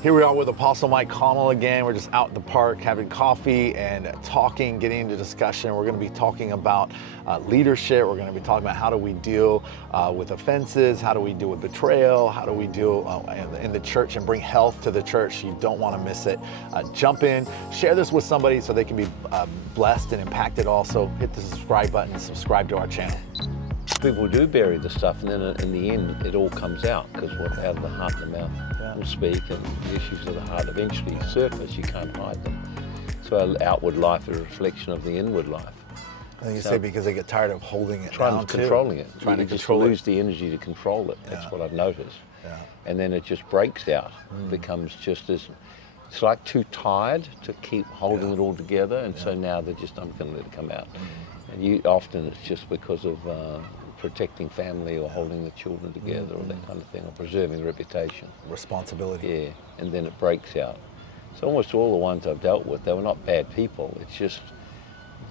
Here we are with Apostle Mike Connell again. We're just out in the park having coffee and talking, getting into discussion. We're going to be talking about leadership. We're going to be talking about how do we deal with offenses, how do we deal with betrayal, how do we deal in the church and bring health to the church. You don't want to miss it. Jump in, share this with somebody so they can be blessed and impacted also. Hit the subscribe button and subscribe to our channel. People do bury the stuff, and then in the end it all comes out, because out of the heart and the mouth will speak, and the issues of the heart eventually surface. You can't hide them. So our outward life is a reflection of the inward life. I think you say because they get tired of holding it down, controlling it. Trying to just control lose the energy to control it. That's what I've noticed. And then it just breaks out. Becomes just as, it's like too tired to keep holding it all together, and so now they're just, I'm going to let it come out. And often it's just because of protecting family or holding the children together or that kind of thing, or preserving reputation. Responsibility. Yeah, and then it breaks out. So almost all the ones I've dealt with, they were not bad people. It's just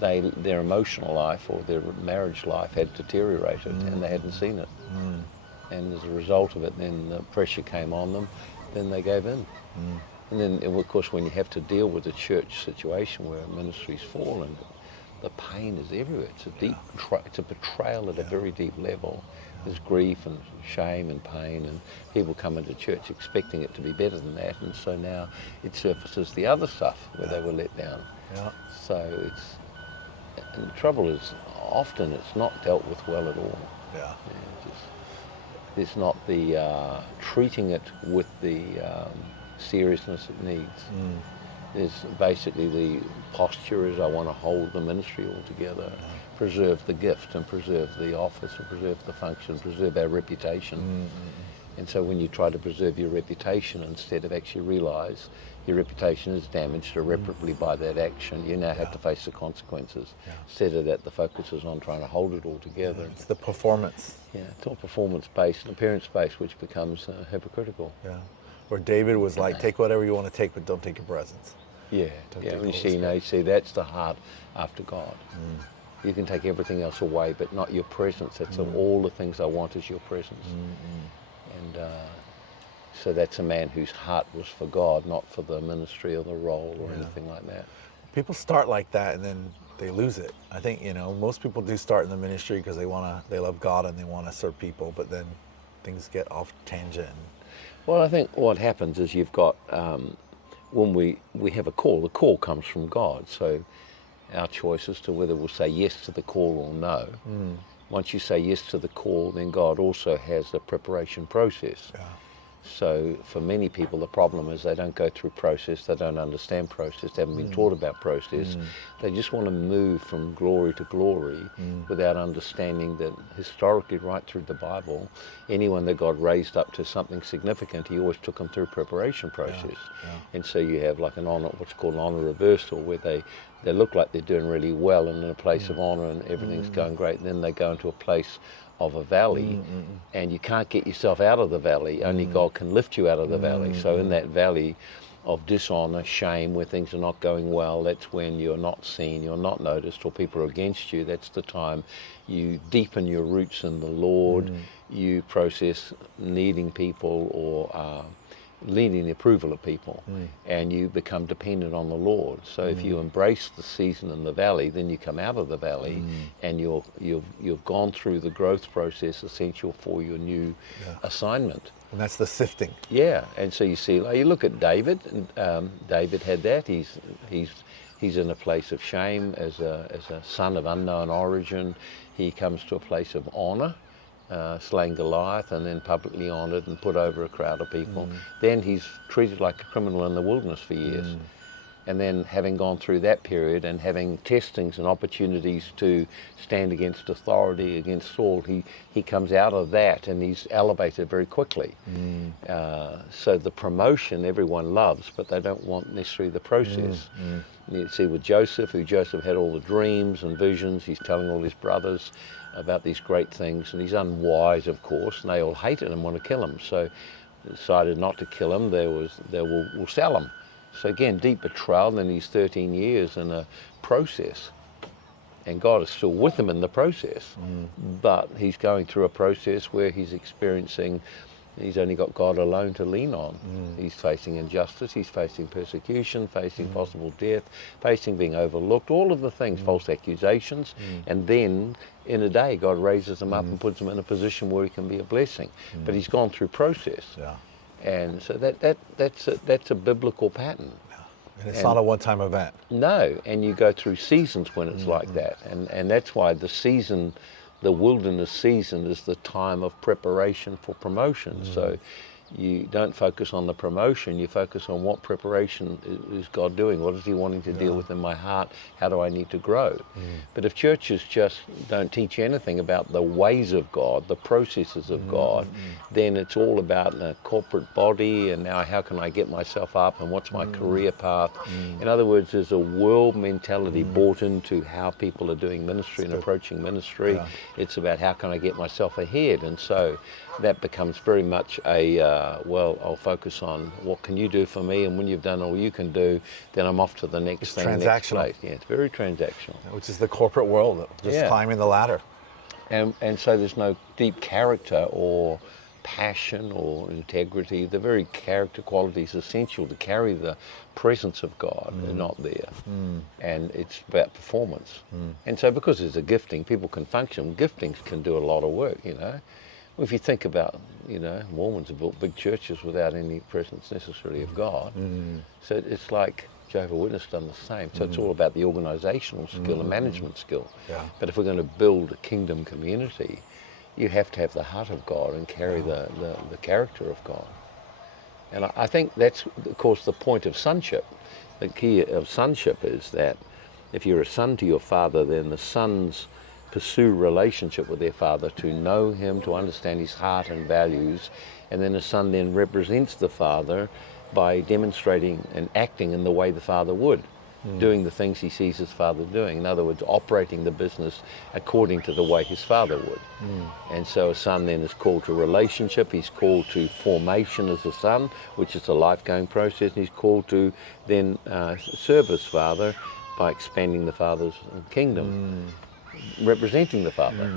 their emotional life or their marriage life had deteriorated and they hadn't seen it. And as a result of it, then the pressure came on them, then they gave in. And then, of course, when you have to deal with a church situation where a ministry's fallen, the pain is everywhere. It's a deep, it's a betrayal at a very deep level. There's grief and shame and pain, and people come into church expecting it to be better than that, and so now it surfaces the other stuff where they were let down. So and the trouble is, often it's not dealt with well at all. There's not the treating it with the seriousness it needs. There's basically the posture is I want to hold the ministry all together, preserve the gift and preserve the office and preserve the function, preserve our reputation. And so when you try to preserve your reputation instead of actually realize your reputation is damaged irreparably by that action, you now have to face the consequences. Instead of that, the focus is on trying to hold it all together. It's the performance. It's all performance-based and appearance-based, which becomes hypocritical. Where David was like, take whatever you want to take, but don't take your presence. When you see that's the heart after God. You can take everything else away, but not your presence. That's all the things I want is your presence. And so that's a man whose heart was for God, not for the ministry or the role or anything like that. People start like that and then they lose it. I think, most people do start in the ministry because they love God and they want to serve people, but then things get off tangent. Well, I think what happens is you've got, when we have a call, the call comes from God. So our choice as to whether we'll say yes to the call or no. Once you say yes to the call, then God also has a preparation process. So for many people, the problem is they don't go through process, they don't understand process, they haven't been taught about process. They just want to move from glory to glory without understanding that historically, right through the Bible, anyone that God raised up to something significant, he always took them through a preparation process. And so you have like what's called an honor reversal, where they look like they're doing really well and in a place of honor and everything's going great, and then they go into a place of a valley, and you can't get yourself out of the valley. Only God can lift you out of the valley. So in that valley of dishonor, shame, where things are not going well, that's when you're not seen, you're not noticed, or people are against you. That's the time you deepen your roots in the Lord. You process needing people or needing the approval of people, and you become dependent on the Lord. So if you embrace the season in the valley, then you come out of the valley and you've gone through the growth process essential for your new assignment. And that's the sifting. And so you see, like, you look at David, and David had that. He's in a place of shame as a son of unknown origin. He comes to a place of honor, slaying Goliath, and then publicly honored and put over a crowd of people. Then he's treated like a criminal in the wilderness for years. And then having gone through that period and having testings and opportunities to stand against authority, against Saul, he comes out of that and he's elevated very quickly. So the promotion everyone loves, but they don't want necessarily the process. You see with Joseph, Joseph had all the dreams and visions. He's telling all his brothers about these great things, and he's unwise, of course, and they all hated him and want to kill him. So they decided not to kill him. We'll sell him. So again, deep betrayal. Then he's 13 years in a process, and God is still with him in the process. But he's going through a process where he's experiencing He's only got God alone to lean on. He's facing injustice, he's facing persecution, facing possible death, facing being overlooked, all of the things, false accusations, and then in a day God raises him up and puts him in a position where he can be a blessing. But he's gone through process. Yeah. And so that's a biblical pattern. And it's not a one-time event. No, and you go through seasons when it's like that. And that's why the season, the wilderness season, is the time of preparation for promotion. So you don't focus on the promotion, you focus on what preparation is God doing, what is he wanting to deal with in my heart, how do I need to grow. But if churches just don't teach anything about the ways of God, the processes of God, then it's all about a corporate body and now how can I get myself up and what's my career path. In other words, there's a world mentality brought into how people are doing ministry and approaching ministry. It's about how can I get myself ahead, and so that becomes very much a well, I'll focus on what can you do for me, and when you've done all you can do, then I'm off to the next thing. Transactional. Next place. Yeah, it's very transactional. Which is the corporate world, just climbing the ladder. And so there's no deep character or passion or integrity. The very character qualities essential to carry the presence of God are not there. And it's about performance. And so because there's a gifting, people can function. Giftings can do a lot of work, you know. Well, if you think about, you know, Mormons have built big churches without any presence necessarily of God. So it's like Jehovah's Witnesses done the same. So it's all about the organizational skill and management skill. But if we're going to build a kingdom community, you have to have the heart of God and carry the character of God. And I think that's, of course, the point of sonship. The key of sonship is that if you're a son to your father, then the sons pursue relationship with their father to know him, to understand his heart and values, and then the son then represents the father by demonstrating and acting in the way the father would, doing the things he sees his father doing. In other words, operating the business according to the way his father would. And so a son then is called to relationship, he's called to formation as a son, which is a life-going process, and he's called to then serve his father by expanding the father's kingdom. Representing the Father.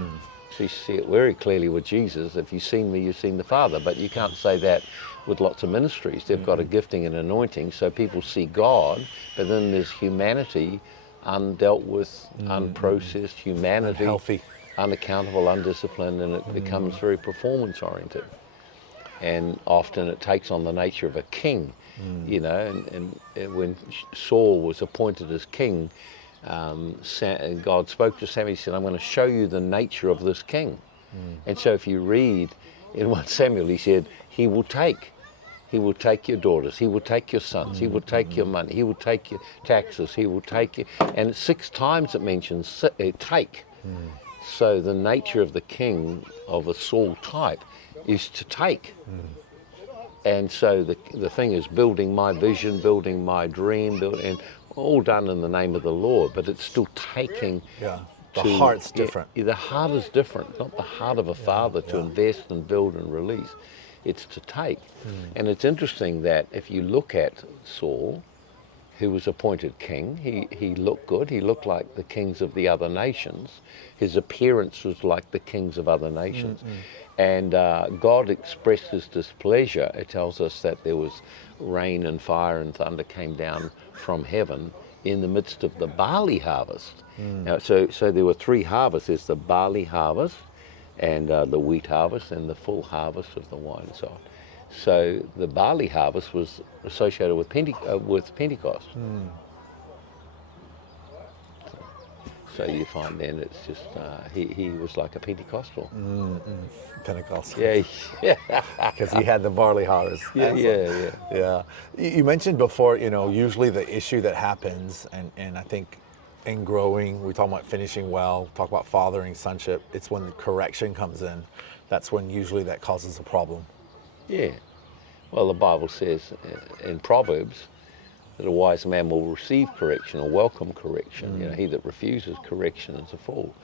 So you see it very clearly with Jesus. If you've seen me, you've seen the Father. But you can't say that with lots of ministries. They've got a gifting and anointing, so people see God, but then there's humanity, undealt with, unprocessed humanity, Unhealthy, unaccountable, undisciplined, and it becomes very performance-oriented. And often it takes on the nature of a king, you know, and when Saul was appointed as king, God spoke to Samuel. He said, I'm going to show you the nature of this king. And so if you read in 1 Samuel, he said, he will take your daughters, he will take your sons, he will take your money, he will take your taxes, he will take you, and 6 times it mentions take. So the nature of the king of a Saul type is to take. And so the thing is building my vision, building my dream, and all done in the name of the Lord, but it's still taking. The heart's different. The heart is different, not the heart of a father to invest and build and release. It's to take. And it's interesting that if you look at Saul, who was appointed king, he looked good. He looked like the kings of the other nations. His appearance was like the kings of other nations. And God expressed his displeasure. It tells us that there was rain and fire and thunder came down from heaven in the midst of the barley harvest. Now, so there were 3 harvests. There's the barley harvest and the wheat harvest and the full harvest of the wine and so on. So the barley harvest was associated with Pentecost. So you find then it's just, he was like a Pentecostal. Pentecostal. Yeah. Because he had the barley harvest. Yeah. You mentioned before, you know, usually the issue that happens, and I think in growing, we talk about finishing well, talk about fathering, sonship, it's when the correction comes in. That's when usually that causes a problem. Yeah. Well, the Bible says in Proverbs, that a wise man will receive correction or welcome correction. You know, he that refuses correction is a fool.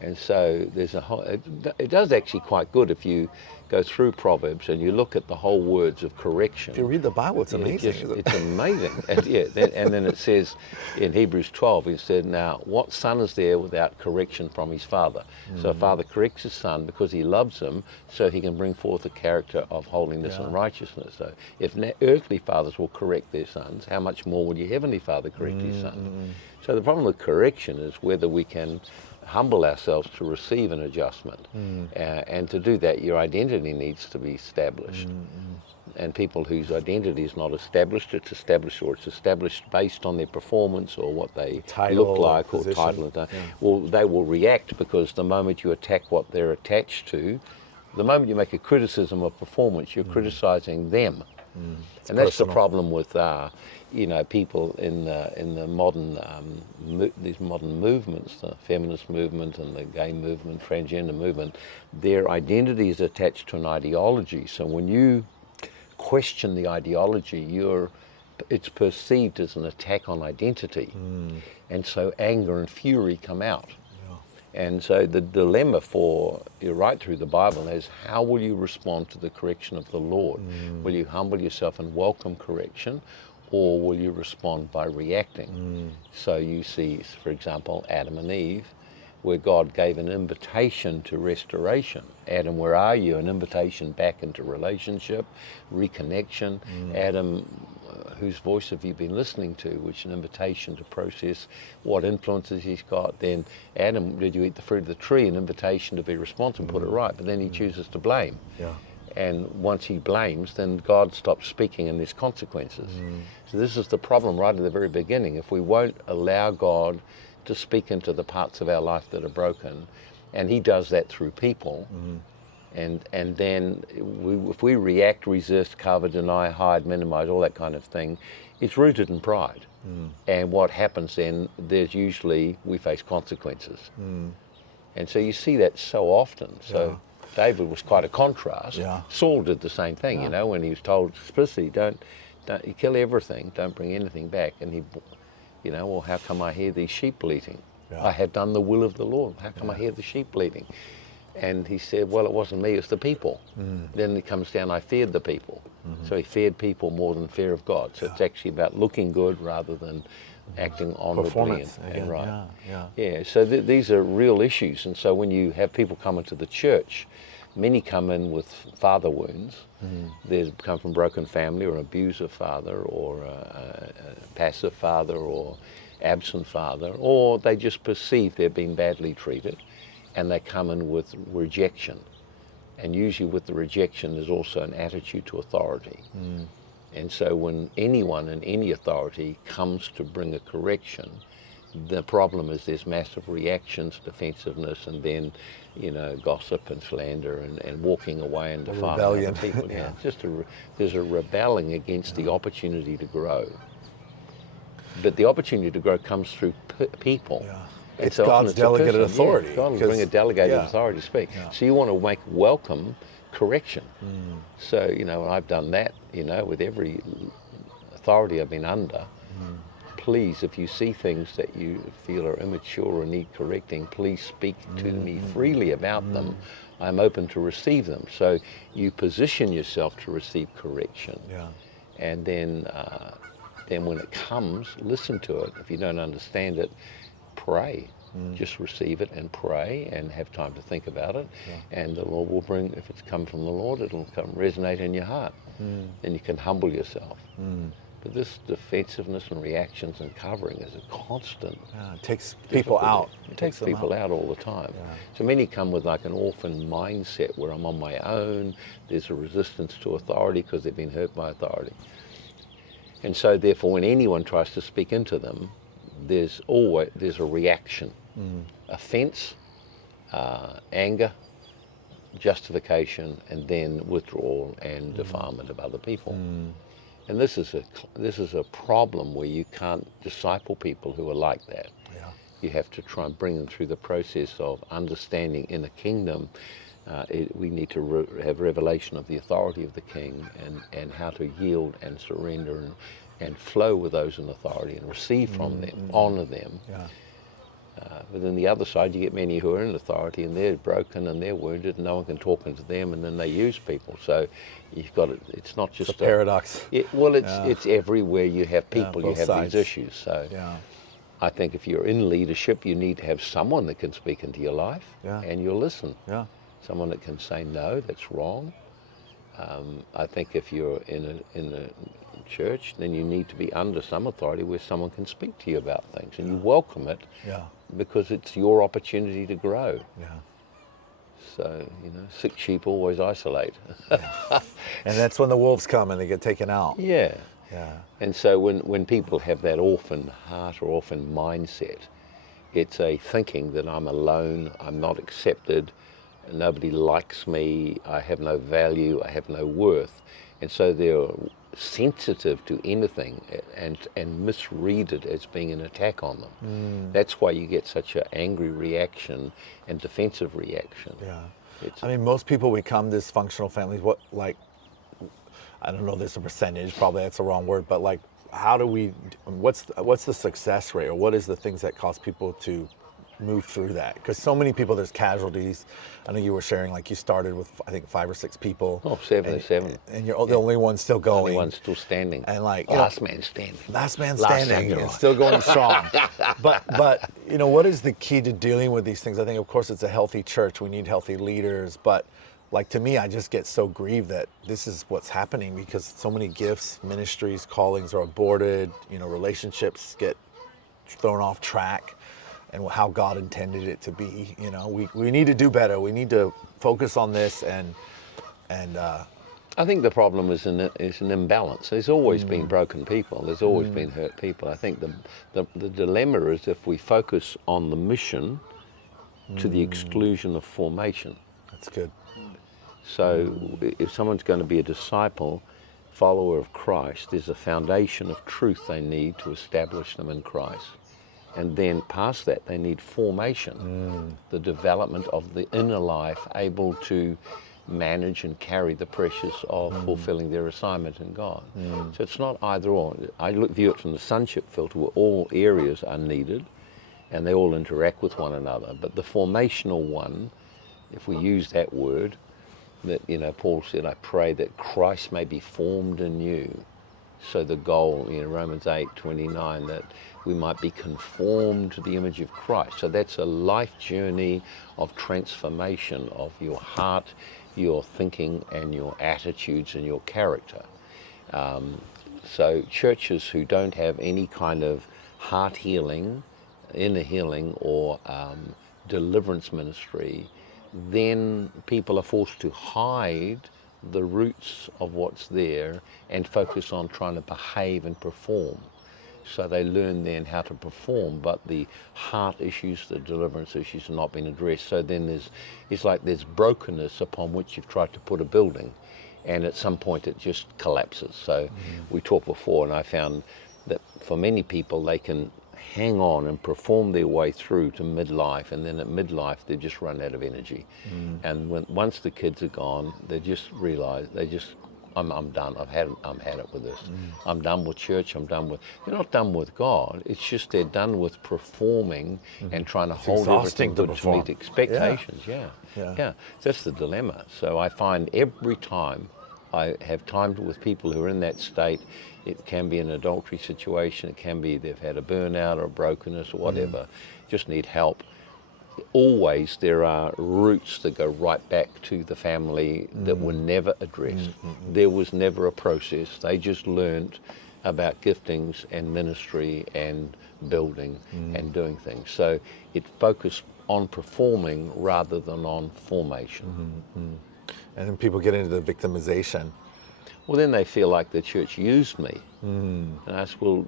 And so there's a whole, it does actually quite good if you go through Proverbs and you look at the whole words of correction. If you read the Bible, it's amazing. It's amazing. And, and then it says in Hebrews 12, it said, now, what son is there without correction from his father? So a father corrects his son because he loves him, so he can bring forth a character of holiness and righteousness. So if earthly fathers will correct their sons, how much more will your heavenly Father correct his son? So the problem with correction is whether we can humble ourselves to receive an adjustment. And to do that, your identity needs to be established. And people whose identity is not established, it's established based on their performance or what they look like or title. Well, they will react because the moment you attack what they're attached to, the moment you make a criticism of performance, you're criticizing them. And that's the problem with you know, people in the modern these modern movements, the feminist movement and the gay movement, transgender movement. Their identity is attached to an ideology. So when you question the ideology, it's perceived as an attack on identity, and so anger and fury come out. And so the dilemma for you right through the Bible is, how will you respond to the correction of the Lord? Will you humble yourself and welcome correction, or will you respond by reacting? So you see, for example, Adam and Eve, where God gave an invitation to restoration. Adam, where are you? An invitation back into relationship, reconnection. Adam, whose voice have you been listening to? Which is an invitation to process what influences he's got. Then Adam, did you eat the fruit of the tree? An invitation to be responsible, put it right. But then he chooses to blame. And once he blames, then God stops speaking and there's consequences. So this is the problem right at the very beginning. If we won't allow God to speak into the parts of our life that are broken, and he does that through people, and then if we react, resist, cover, deny, hide, minimize, all that kind of thing, it's rooted in pride. And what happens then, there's usually, we face consequences. And so you see that so often. So David was quite a contrast. Saul did the same thing, you know, when he was told explicitly, don't you kill everything, don't bring anything back. And he, you know, well, how come I hear these sheep bleating? I have done the will of the Lord. How come I hear the sheep bleating? And he said, well, it wasn't me, it's the people. Then it comes down, I feared the people. So he feared people more than fear of God. So it's actually about looking good rather than acting honorably and right. So these are real issues. And so when you have people come into the church, many come in with father wounds. They come from broken family, or an abusive father, or a passive father, or absent father, or they just perceive they're being badly treated, and they come in with rejection. And usually with the rejection, there's also an attitude to authority. And so when anyone in any authority comes to bring a correction, the problem is there's massive reactions, defensiveness, and then, you know, gossip and slander and walking away and defiling other people. It's just there's a rebelling against the opportunity to grow. But the opportunity to grow comes through people. It's God's delegated authority. God will bring a delegated authority to speak. So you want to make welcome correction. So, you know, I've done that, you know, with every authority I've been under. Please, if you see things that you feel are immature or need correcting, please speak to me freely about them. I'm open to receive them. So you position yourself to receive correction. And then when it comes, listen to it. If you don't understand it, pray. Just receive it and pray and have time to think about it. And the Lord will bring, if it's come from the Lord, it'll come resonate in your heart. And you can humble yourself. But this defensiveness and reactions and covering is a constant. It takes people out. It takes people out all the time. So many come with like an orphan mindset where I'm on my own. There's a resistance to authority because they've been hurt by authority. And so therefore when anyone tries to speak into them, there's a reaction. Offense, anger, justification, and then withdrawal and defilement of other people. And this is a problem where you can't disciple people who are like that. You have to try and bring them through the process of understanding in a kingdom We need to have revelation of the authority of the king, and how to yield and surrender and flow with those in authority and receive from them, honor them. Yeah. But then the other side, you get many who are in authority and they're broken and they're wounded and no one can talk into them, and then they use people. So you've got it's not just It's a paradox. It's everywhere you have people, you both have sides. these issues. So I think if you're in leadership, you need to have someone that can speak into your life and you'll listen. Yeah. Someone that can say, no, that's wrong. I think if you're in a church, then you need to be under some authority where someone can speak to you about things, and you welcome it because it's your opportunity to grow. Yeah. So, sick sheep always isolate. And that's when the wolves come and they get taken out. Yeah. Yeah. And so when people have that orphan heart or orphan mindset, it's a thinking that I'm alone, I'm not accepted, nobody likes me, I have no value, I have no worth. And so they're sensitive to anything and misread it as being an attack on them. That's why you get such an angry reaction and defensive reaction. Yeah. I mean, most people become dysfunctional families. I don't know, there's a percentage, probably that's the wrong word, but like, what's the success rate, or what is the things that cause people to move through that? Because so many people, there's casualties. I know you were sharing, like you started with, I think, 5 or 6 people. Oh, 7 or 7. And you're the only one still going. Only one still standing. And like, last man standing. Last man standing, and still going strong. But what is the key to dealing with these things? I think, of course, it's a healthy church. We need healthy leaders. But like, to me, I just get so grieved that this is what's happening, because so many gifts, ministries, callings are aborted. Relationships get thrown off track, and how God intended it to be. We need to do better. We need to focus on this, and I think the problem is an imbalance. There's always been broken people. There's always been hurt people. I think the dilemma is if we focus on the mission to the exclusion of formation. That's good. So if someone's going to be a disciple, follower of Christ, there's a foundation of truth they need to establish them in Christ. And then past that, they need formation, the development of the inner life, able to manage and carry the pressures of fulfilling their assignment in God. So it's not either or. I view it from the sonship filter, where all areas are needed and they all interact with one another. But the formational one, if we use that word, that Paul said, I pray that Christ may be formed in you. So the goal, Romans 8:29, that we might be conformed to the image of Christ. So that's a life journey of transformation of your heart, your thinking, and your attitudes and your character. So churches who don't have any kind of heart healing, inner healing, or deliverance ministry, then people are forced to hide the roots of what's there and focus on trying to behave and perform. So they learn then how to perform, but the heart issues, the deliverance issues are not being addressed. So then it's like there's brokenness upon which you've tried to put a building, and at some point it just collapses. So we talked before, and I found that for many people, they can hang on and perform their way through to midlife, and then at midlife they just run out of energy. And once the kids are gone, they just realize I'm done. I'm had it with this. I'm done with church. They're not done with God. It's just they're done with performing and trying to hold everything good to meet expectations. Yeah. That's the dilemma. So I find every time I have time with people who are in that state, it can be an adultery situation, it can be they've had a burnout or a brokenness or whatever, just need help. Always there are roots that go right back to the family that were never addressed. There was never a process. They just learned about giftings and ministry and building and doing things. So it focused on performing rather than on formation. And then people get into the victimization. Well, then they feel like the church used me. And I ask, well,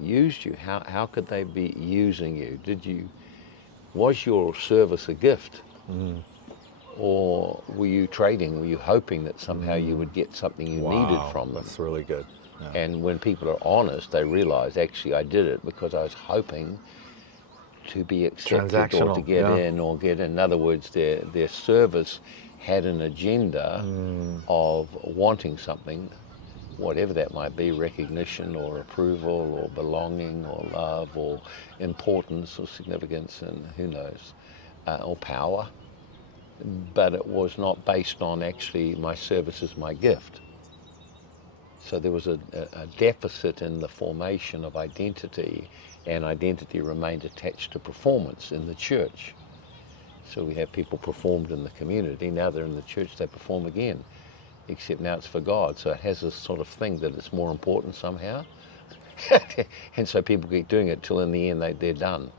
used you? How could they be using you? Was your service a gift? Or were you trading? Were you hoping that somehow you would get something you needed from them? That's really good. Yeah. And when people are honest, they realize, actually, I did it because I was hoping to be accepted or to Transactional, get yeah. in or get in. In other words, their service had an agenda of wanting something, whatever that might be, recognition or approval or belonging or love or importance or significance, and who knows, or power. But it was not based on actually my service is my gift. So there was a deficit in the formation of identity, and identity remained attached to performance in the church. So we have people performed in the community, now they're in the church, they perform again, except now it's for God. So it has this sort of thing that it's more important somehow. And so people keep doing it till in the end they're done.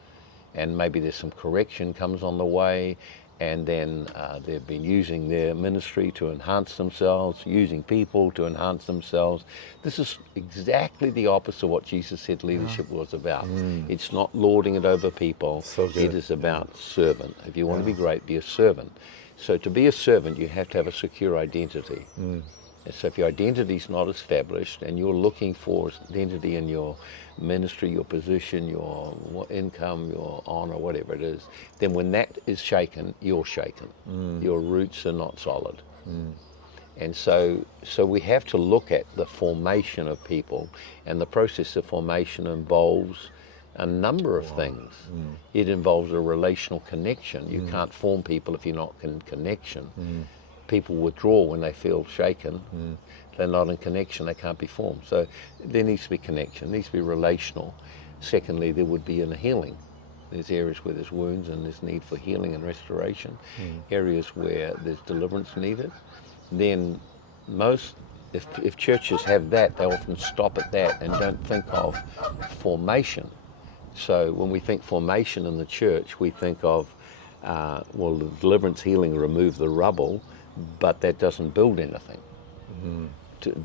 And maybe there's some correction comes on the way, and then they've been using their ministry to enhance themselves, using people to enhance themselves. This is exactly the opposite of what Jesus said leadership was about. It's not lording it over people. So good. It is about servant. If you want to be great, be a servant. So to be a servant, you have to have a secure identity. And so if your identity is not established and you're looking for identity in your ministry, your position, your income, your honor, whatever it is, then when that is shaken, you're shaken. Your roots are not solid. And so we have to look at the formation of people, and the process of formation involves a number of things. It involves a relational connection. You can't form people if you're not in connection. People withdraw when they feel shaken. They're not in connection, they can't be formed. So there needs to be connection, there needs to be relational. Secondly, there would be in a healing. There's areas where there's wounds and there's need for healing and restoration. Areas where there's deliverance needed. Then if churches have that, they often stop at that and don't think of formation. So when we think formation in the church, we think of, well, the deliverance, healing, remove the rubble, but that doesn't build anything.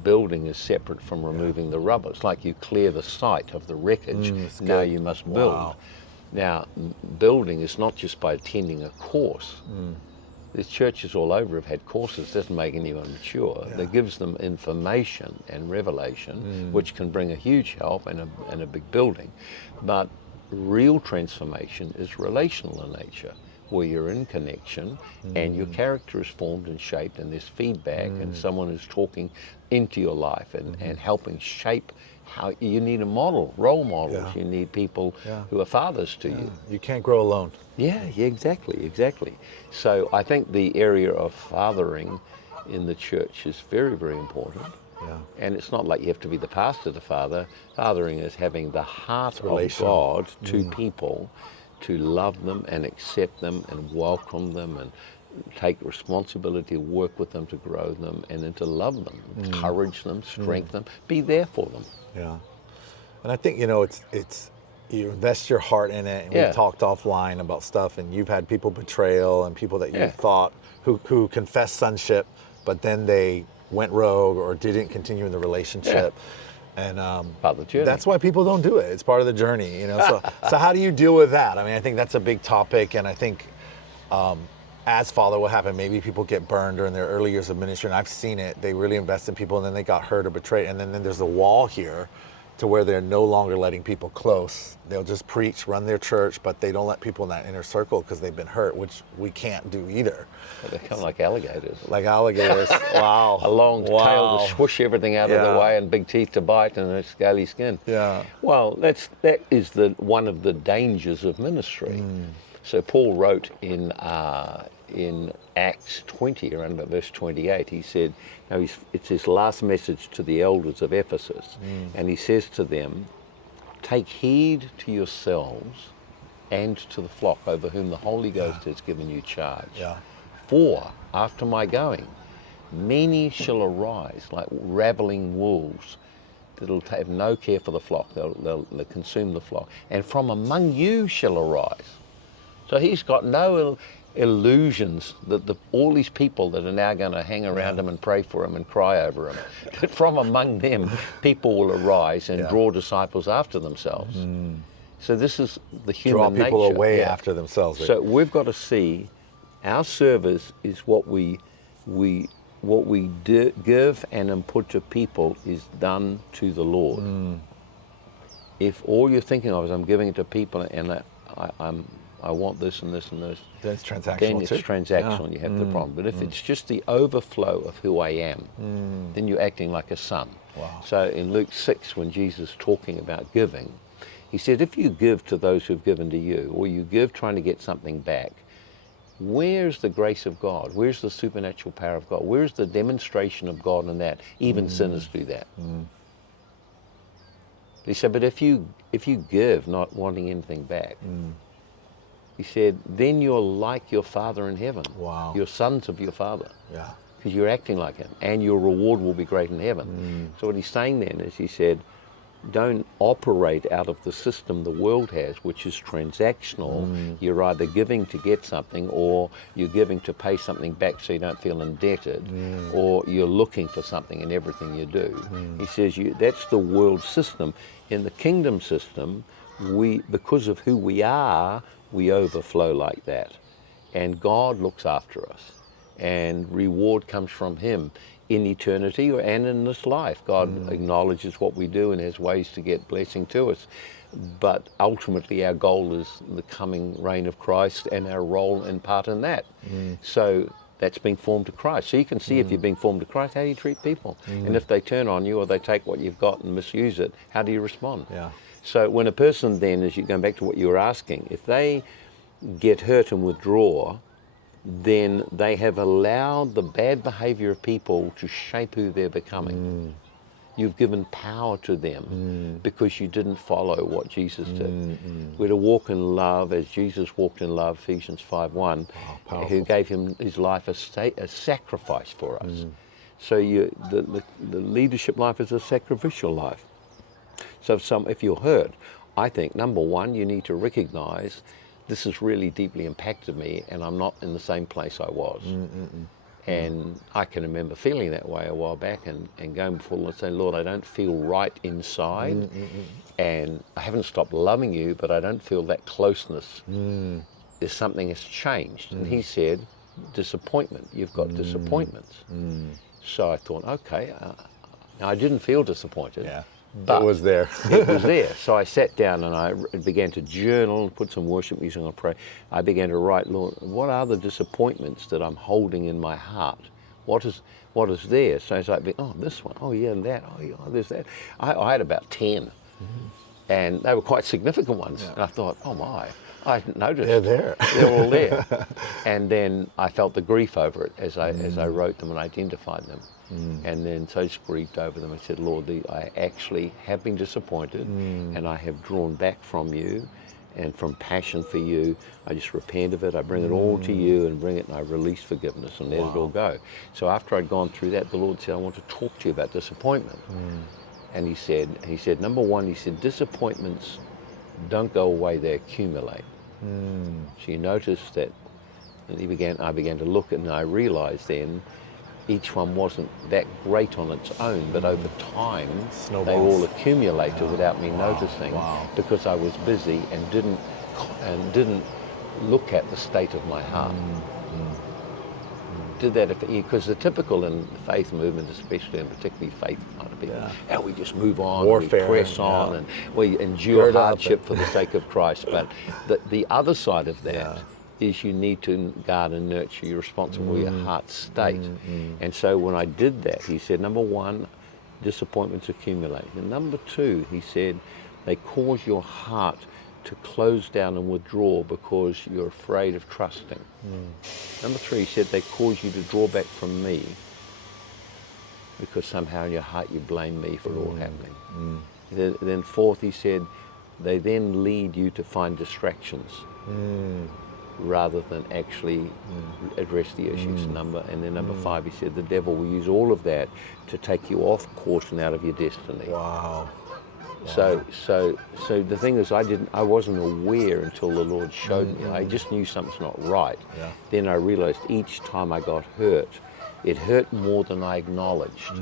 Building is separate from removing the rubble. It's like you clear the site of the wreckage. Now you must build. Wow. Now, building is not just by attending a course. There's churches all over have had courses. It doesn't make anyone mature. That gives them information and revelation, which can bring a huge help and a big building. But real transformation is relational in nature, where you're in connection and your character is formed and shaped, and there's feedback and someone is talking into your life and helping shape how you need a model, role models. You need people who are fathers to you. You can't grow alone. Yeah, exactly. So I think the area of fathering in the church is very, very important. And it's not like you have to be the pastor to father. Fathering is having the heart of God to people, to love them and accept them and welcome them and take responsibility to work with them, to grow them, and then to love them, encourage them, strengthen them, be there for them. And I think, it's you invest your heart in it, and we've talked offline about stuff, and you've had people betrayal and people that you thought who confessed sonship, but then they went rogue or didn't continue in the relationship. And part of the journey. That's why people don't do it. It's part of the journey, So how do you deal with that? I mean, I think that's a big topic, and I think as father, what happened? Maybe people get burned during their early years of ministry, and I've seen it. They really invest in people, and then they got hurt or betrayed, and then there's a wall here to where they're no longer letting people close. They'll just preach, run their church, but they don't let people in that inner circle because they've been hurt, which we can't do either. They're kind of like alligators. Like alligators. Wow. A long tail to swoosh everything out of the way, and big teeth to bite, and a scaly skin. Well, that is one of the dangers of ministry. So Paul wrote in Acts 20, around about verse 28, he said, it's his last message to the elders of Ephesus, and he says to them, take heed to yourselves and to the flock over whom the Holy Ghost has given you charge. For after my going, many shall arise like raveling wolves that'll have no care for the flock. They'll consume the flock. And from among you shall arise. So he's got no illusions that all these people that are now going to hang around him and pray for him and cry over him, that from among them people will arise and draw disciples after themselves. So this is the human nature. Draw people away after themselves. So we've got to see our service is what we give and input to people is done to the Lord. If all you're thinking of is I'm giving it to people and I want this and this and this. Then it's transactional. Then it's too. transactional, Yeah. you have the problem. But if it's just the overflow of who I am, then you're acting like a son. Wow. So in Luke 6, when Jesus is talking about giving, he said, if you give to those who've given to you, or you give trying to get something back, where's the grace of God? Where's the supernatural power of God? Where's the demonstration of God in that? Even sinners do that. He said, but if you give not wanting anything back, he said, then you're like your Father in heaven. Wow. You're sons of your Father. Yeah. Because you're acting like him, and your reward will be great in heaven. So what he's saying then is, he said, don't operate out of the system the world has, which is transactional. You're either giving to get something, or you're giving to pay something back so you don't feel indebted, or you're looking for something in everything you do. He says that's the world system. In the kingdom system, because of who we are, we overflow like that. And God looks after us, and reward comes from him in eternity and in this life. God acknowledges what we do and has ways to get blessing to us. But ultimately our goal is the coming reign of Christ and our role and part in that. So that's being formed to Christ. So you can see if you're being formed to Christ, how do you treat people? And if they turn on you or they take what you've got and misuse it, how do you respond? Yeah. So when a person then, as you're going back to what you were asking, if they get hurt and withdraw, then they have allowed the bad behavior of people to shape who they're becoming. You've given power to them because you didn't follow what Jesus did. We're to walk in love as Jesus walked in love, Ephesians 5:1, who gave his life a sacrifice for us. So the leadership life is a sacrificial life. So if you're hurt, I think, number one, you need to recognize this has really deeply impacted me, and I'm not in the same place I was. And I can remember feeling that way a while back and going before the Lord saying, Lord, I don't feel right inside, and I haven't stopped loving you, but I don't feel that closeness. There's something has changed. And he said, disappointment. You've got disappointments. So I thought, okay, now I didn't feel disappointed. Yeah. But it was there. it was there. So I sat down and I began to journal and put some worship music on, pray. I began to write, Lord, what are the disappointments that I'm holding in my heart? What is there? So it's like, oh, this one, oh yeah, and that, oh yeah, there's that. I had about 10, and they were quite significant ones. And I thought, oh my, I hadn't noticed. They're there. They're all there. And then I felt the grief over it as I wrote them and identified them. And then so I just grieved over them. I said, Lord, I actually have been disappointed, and I have drawn back from you and from passion for you. I just repent of it. I bring it all to you and I release forgiveness and let it all go. So after I'd gone through that, the Lord said, I want to talk to you about disappointment. And he said, number one, he said, disappointments don't go away, they accumulate. So you notice that, and I began to look at it, and I realized then each one wasn't that great on its own, but over time they all accumulated without me noticing, because I was busy and didn't look at the state of my heart. Did that because the typical in the faith movement, especially and particularly faith kind of people, how we just move on, warfare, we press on, and we endure hardship for the sake of Christ. But the other side of that is you need to guard and nurture. You're responsible for your heart state. And so when I did that, he said, number one, disappointments accumulate. And number two, he said, they cause your heart to close down and withdraw because you're afraid of trusting. Number three, he said, they cause you to draw back from me because somehow in your heart you blame me for it all happening. Then fourth, he said, they then lead you to find distractions rather than actually address the issues. And then number five, he said, the devil will use all of that to take you off course and out of your destiny. Wow. So the thing is, I wasn't aware until the Lord showed me. I just knew something's not right. Then I realized each time I got hurt, it hurt more than I acknowledged.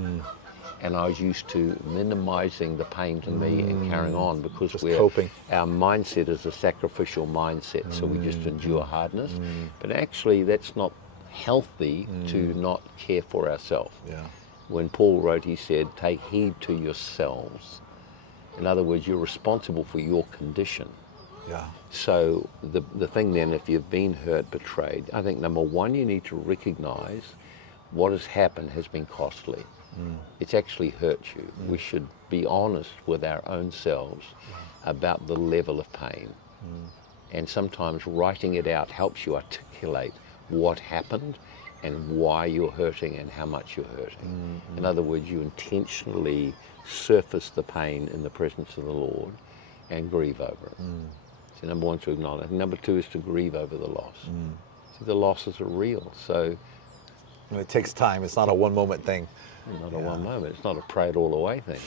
And I was used to minimizing the pain to me and carrying on because our mindset is a sacrificial mindset, so we just endure hardness. But actually, that's not healthy to not care for ourselves. When Paul wrote, he said, take heed to yourselves. In other words, you're responsible for your condition. Yeah. So the thing then, if you've been hurt, betrayed, I think number one, you need to recognize what has happened has been costly. It's actually hurt you. We should be honest with our own selves about the level of pain. And sometimes writing it out helps you articulate what happened and why you're hurting and how much you're hurting. In other words, you intentionally surface the pain in the presence of the Lord and grieve over it. So number one, to acknowledge. Number two is to grieve over the loss. See, the losses are real. So And it takes time. It's not a one moment thing. not a one moment. It's not a pray it all away thing,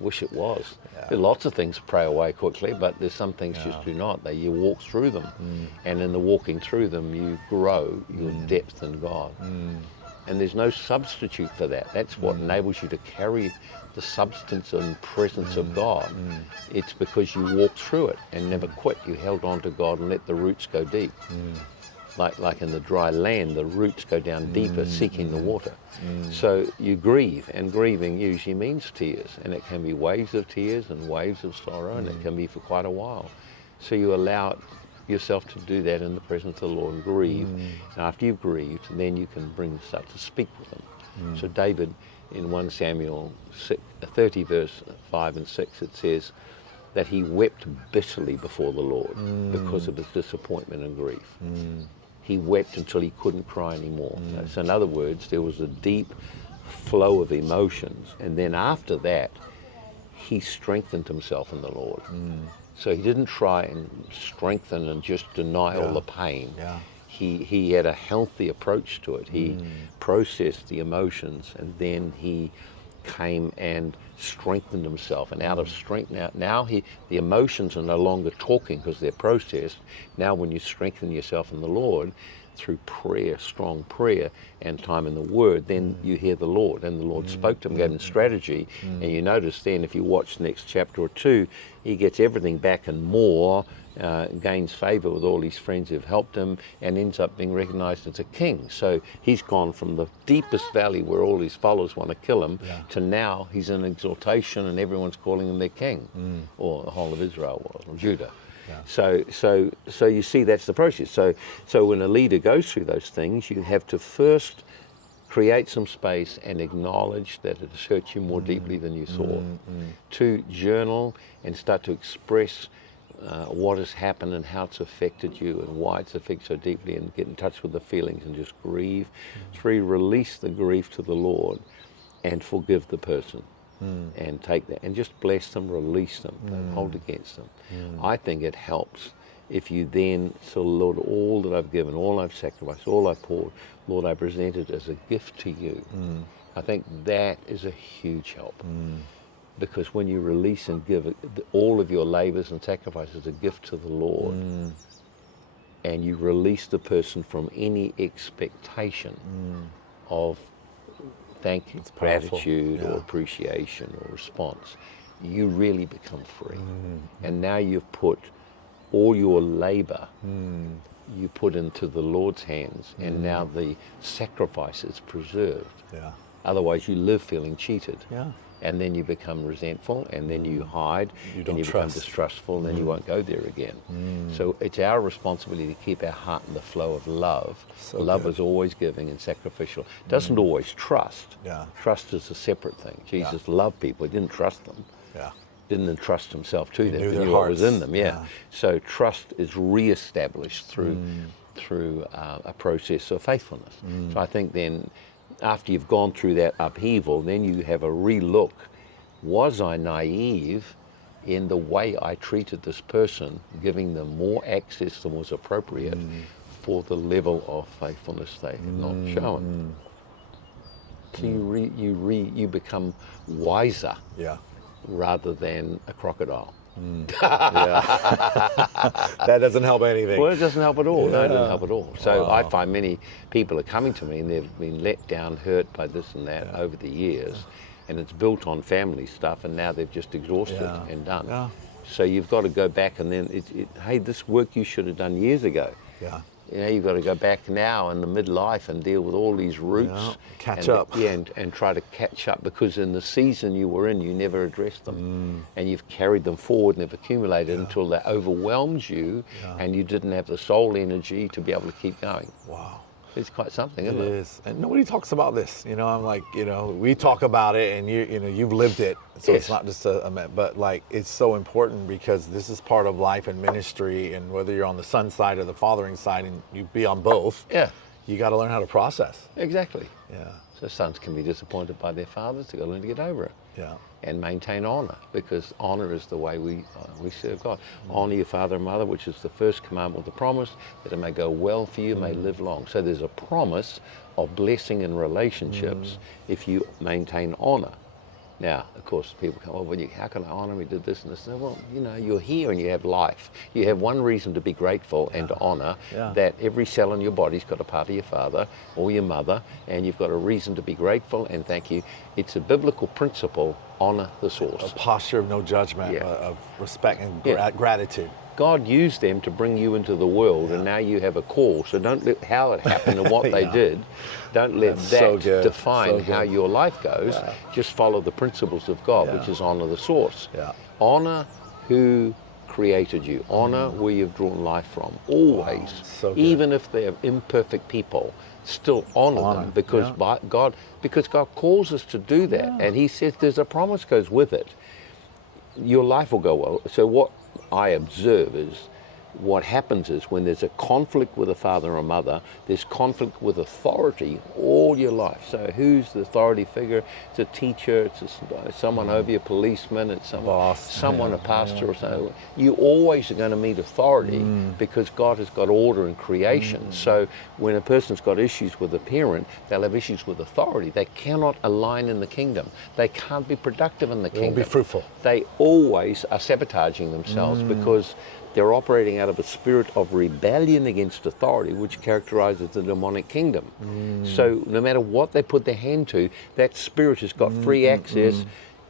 Wish it was. Yeah. There's lots of things pray away quickly, but there's some things just do not. You walk through them, and in the walking through them, you grow your depth in God. And there's no substitute for that. That's what enables you to carry the substance and presence of God. It's because you walked through it and never quit. You held on to God and let the roots go deep. Like in the dry land, the roots go down deeper, seeking the water. So you grieve, and grieving usually means tears, and it can be waves of tears and waves of sorrow, and it can be for quite a while. So you allow yourself to do that in the presence of the Lord and grieve. And after you've grieved, then you can start to speak with Him. So David, in 1 Samuel 30 verse 5 and 6, it says that he wept bitterly before the Lord because of his disappointment and grief. He wept until he couldn't cry anymore. So in other words, there was a deep flow of emotions, and then after that, he strengthened himself in the Lord. So he didn't try and strengthen and just deny all the pain. He had a healthy approach to it. He processed the emotions, and then he came and strengthened himself. And out of strength, now the emotions are no longer talking because they're processed. Now when you strengthen yourself in the Lord through prayer, strong prayer and time in the Word, then you hear the Lord, and the Lord spoke to him, gave him strategy. And you notice then, if you watch the next chapter or two, he gets everything back and more, gains favor with all his friends who've helped him, and ends up being recognized as a king. So he's gone from the deepest valley where all his followers want to kill him to now he's in exaltation and everyone's calling him their king, or the whole of Israel was, or Judah. So you see, that's the process. So when a leader goes through those things, you have to first create some space and acknowledge that it has hurt you more deeply than you thought. To journal and start to express what has happened and how it's affected you and why it's affected so deeply, and get in touch with the feelings and just grieve. 3, release the grief to the Lord and forgive the person. And take that and just bless them, release them, don't hold against them. I think it helps if you then say, Lord, all that I've given, all I've sacrificed, all I've poured, Lord, I present it as a gift to you. I think that is a huge help. Because when you release and give all of your labors and sacrifices as a gift to the Lord, and you release the person from any expectation of thank you, gratitude or appreciation or response, you really become free. And now you've put all your labor, you put into the Lord's hands, and now the sacrifice is preserved. Otherwise you live feeling cheated. And then you become resentful, and then you hide, and you become distrustful, and then you won't go there again. So it's our responsibility to keep our heart in the flow of love. Love is always giving and sacrificial. Doesn't always trust. Trust is a separate thing. Jesus loved people. He didn't trust them. Didn't entrust himself to them. He knew what was in them. So trust is reestablished through a process of faithfulness. So I think then, after you've gone through that upheaval, then you have a relook. Was I naive in the way I treated this person, giving them more access than was appropriate for the level of faithfulness they had not shown? So you become wiser rather than a crocodile. That doesn't help anything. Well, it doesn't help at all. No, it doesn't help at all. So I find many people are coming to me and they've been let down, hurt by this and that over the years, and it's built on family stuff, and now they've just exhausted and done. So you've got to go back and then, hey, this work you should have done years ago. You know, you've got to go back now in the midlife and deal with all these roots. Yeah, catch and, up. Yeah, and try to catch up, because in the season you were in, you never addressed them. And you've carried them forward and have accumulated until they overwhelmed you, and you didn't have the soul energy to be able to keep going. Wow. It's quite something, It isn't it? is, and nobody talks about this. You know, I'm like, you know, we talk about it, and you know, you've lived it, so Yes. it's not just but like, it's so important, because this is part of life and ministry, and whether you're on the son side or the fathering side, and you be on both, Yeah, you got to learn how to process. exactly. Yeah, So sons can be disappointed by their fathers. They've got to learn to get over it. yeah, And maintain honor, because honor is the way we serve God. Honor your father and mother, which is the first commandment of the promise, that it may go well for you, may live long. So there's a promise of blessing in relationships if you maintain honor. Now, of course, people come, well, how can I honor? We did this and this. Well, you know, you're here and you have life. You have one reason to be grateful and to honor, that every cell in your body's got a part of your father or your mother, and you've got a reason to be grateful and thank you. It's a biblical principle, honor the source. a posture of no judgment, of respect and gratitude. God used them to bring you into the world, and now you have a call. So don't let how it happened and what they did, don't let That's that so good. define So how good. your life goes. Just follow the principles of God, which is honor the source. Honor who created you. Honor where you've drawn life from. Always. So good. Even if they're imperfect people, still honor them, because because God calls us to do that. And he says there's a promise goes with it. Your life will go well. So what I observe is, what happens is, when there's a conflict with a father or mother, there's conflict with authority all your life. So who's the authority figure? It's a teacher, it's someone over you, a policeman, it's someone a pastor or so. You always are going to meet authority, because God has got order in creation. So when a person's got issues with a parent, they'll have issues with authority. They cannot align in the kingdom. They can't be productive in the kingdom. Won't be fruitful. They always are sabotaging themselves, because they're operating out of a spirit of rebellion against authority, which characterizes the demonic kingdom. So no matter what they put their hand to, that spirit has got free access.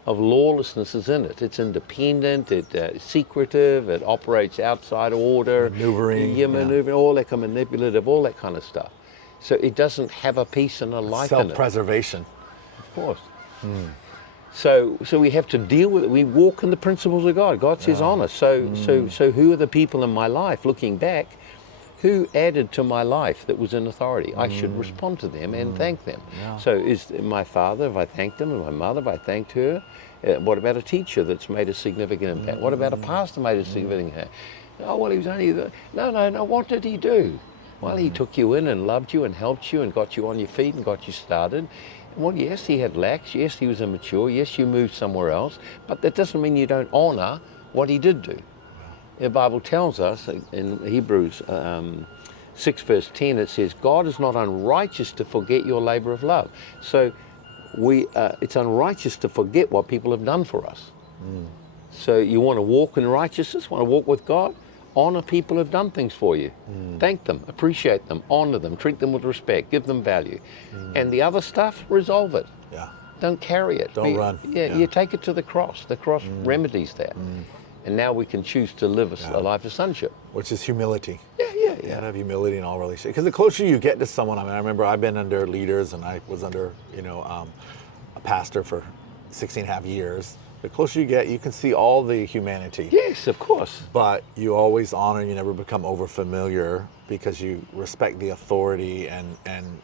Of lawlessness is in it. It's independent, it's secretive, it operates outside order. Maneuvering, all that kind of manipulative, all that kind of stuff. So it doesn't have a peace and a life in it. Self-preservation. Of course. So we have to deal with it. We walk in the principles of God. God says honor. So who are the people in my life, looking back, who added to my life that was in authority? I should respond to them and thank them. So is my father, if I thanked him, and my mother, if I thanked her? What about a teacher that's made a significant impact? What about a pastor made a significant impact? Oh, well, he was only no, what did he do? Well, he took you in and loved you and helped you and got you on your feet and got you started. Well, yes, he had lacks. Yes, he was immature. Yes, you moved somewhere else. But that doesn't mean you don't honor what he did do. The Bible tells us in Hebrews 6 verse 10, it says, God is not unrighteous to forget your labor of love. So it's unrighteous to forget what people have done for us. So you want to walk in righteousness, want to walk with God? Honor people who've done things for you. Thank them, appreciate them, honor them, treat them with respect, give them value. And the other stuff, resolve it. Don't carry it. Don't run. You take it to the cross. The cross remedies that. And now we can choose to live a life of sonship. Which is humility. Yeah. You gotta have humility in all relationships. Because the closer you get to someone, I remember I've been under leaders, and I was under, a pastor for 16.5 years. The closer you get, you can see all the humanity. Yes, of course. But you always honor, you never become over familiar, because you respect the authority and